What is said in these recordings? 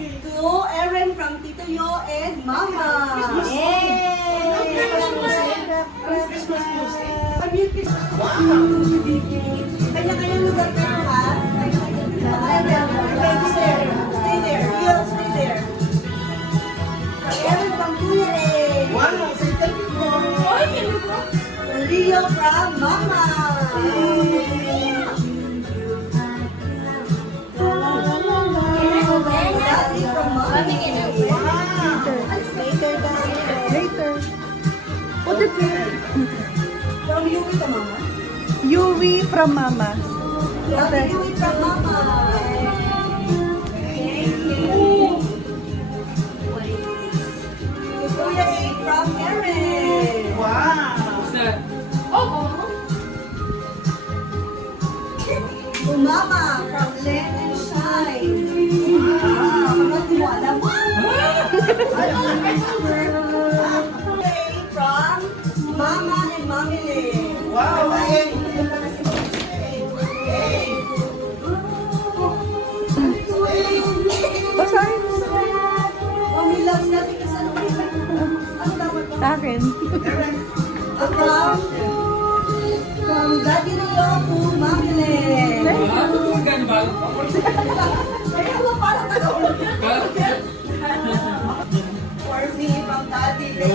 To Erin from Tito Yo and Mama. Yay! Kanya-kanyang lugar kayo ha? Stay there. You stay there. Erin from Kuya A. Wow, say thank you po. Rio from Mama. Daddy from Mama. Later. What did you? From Yui to Mama. Yui from Mama. Daddy Yui from Mama. Thank you. Kuya A from Erin. Wow. To Mama from Len and Shine. Wow. Ba't mo alam? From Mama and Mommy Lynn. Wow. Hey. Basahin mo. Mommy loves natin kasi ano dapat ba? Sa akin. From Daddy Rio to Mommy Lynn. Kaya mo parang for me, from Daddy Rio.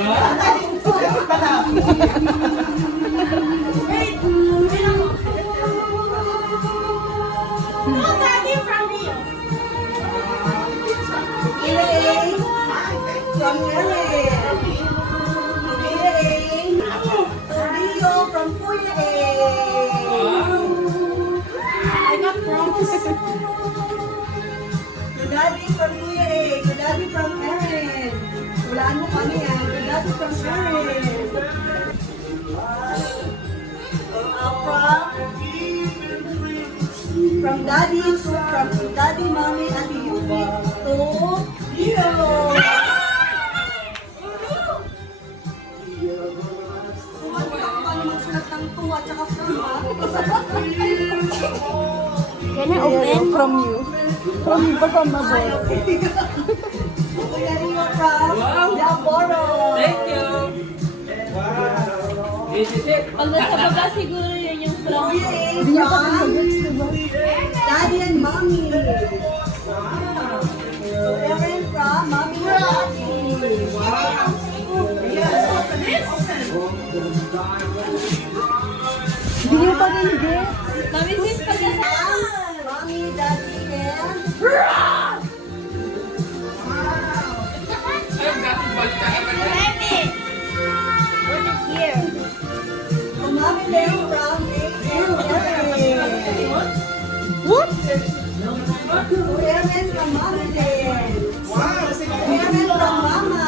Wait! No, Daddy from Rio. Elaine from Erin. Elaine to Rio from Kuya A. I got props. Good daddy from Kuya A. Good daddy from Erin. Walaan mo kami yan. Good daddy from Erin. From daddy, mommy, and you to Rio. Paano magsulat ng tuwa tsaka from ha? Can I open? From you. From you pa from Mabor. Kuya Rio from Yaboro. Thank you. This is it. Pag nasa baba siguro yun yung from. Kuya A Hindi niya pa from nagagets, diba? daddy and mommy. So Erin from mommy and daddy. Hindi niya pa nagagets. Mami sis, pag nasa... Mommy, daddy, and I've got to watch that. What is here? to mommy Lynn from Erin. What? To Erin from mommy Lynn. Wow, say To thank Erin you. from mama.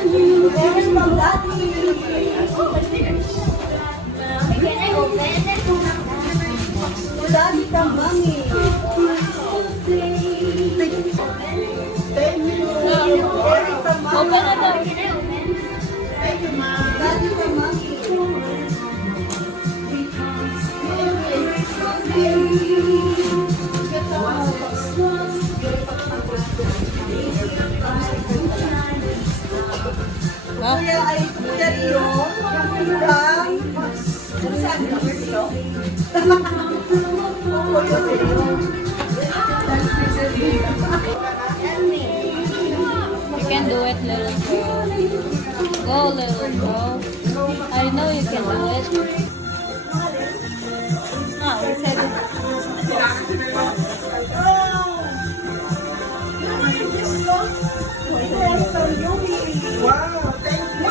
To Erin from daddy. Can I open? To daddy from mommy. Thank you. Erin from Open mama. na daw. Can I open? Thank you, ma. Daddy from mommy. Kuya ay Kuya Rio from saan ka Rio? Kuya si Rio. That's Princess Rio. You can do it, little girl. Go, little girl. I know you can do it. Ah, we said it. Wow, thank you.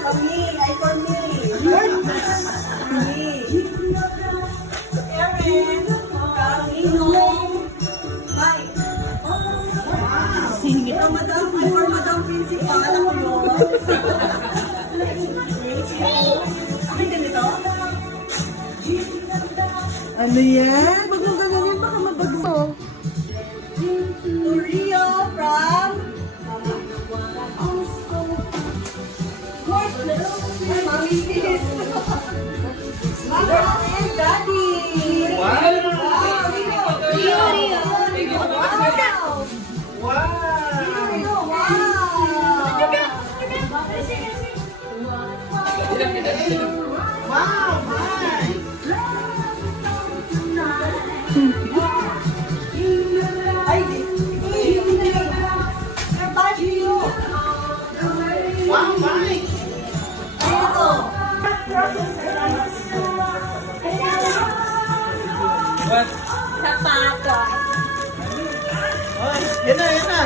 For me, ay for me. Me. Erin, Camino, Mike. Singit. Madam, ay for Madam Principal, ako yun. Akin ganito? Ano yan? Huwag mo gano'n baka mabagso. To Rio from Mama. Mrs. Mama and Daddy. Wow. Rio. Thank you so much. Wow. Rio, wow. Wow, nice. Ay, Rio. Wow, Mike. Ito. What? Sapatos. Ay, yan na, yan na.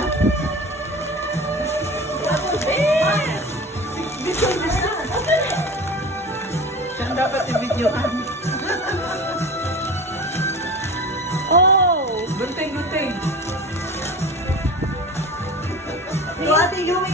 Siya ang dapat i-videohan. Oh! Gunting, gunting. Yung ating Yumi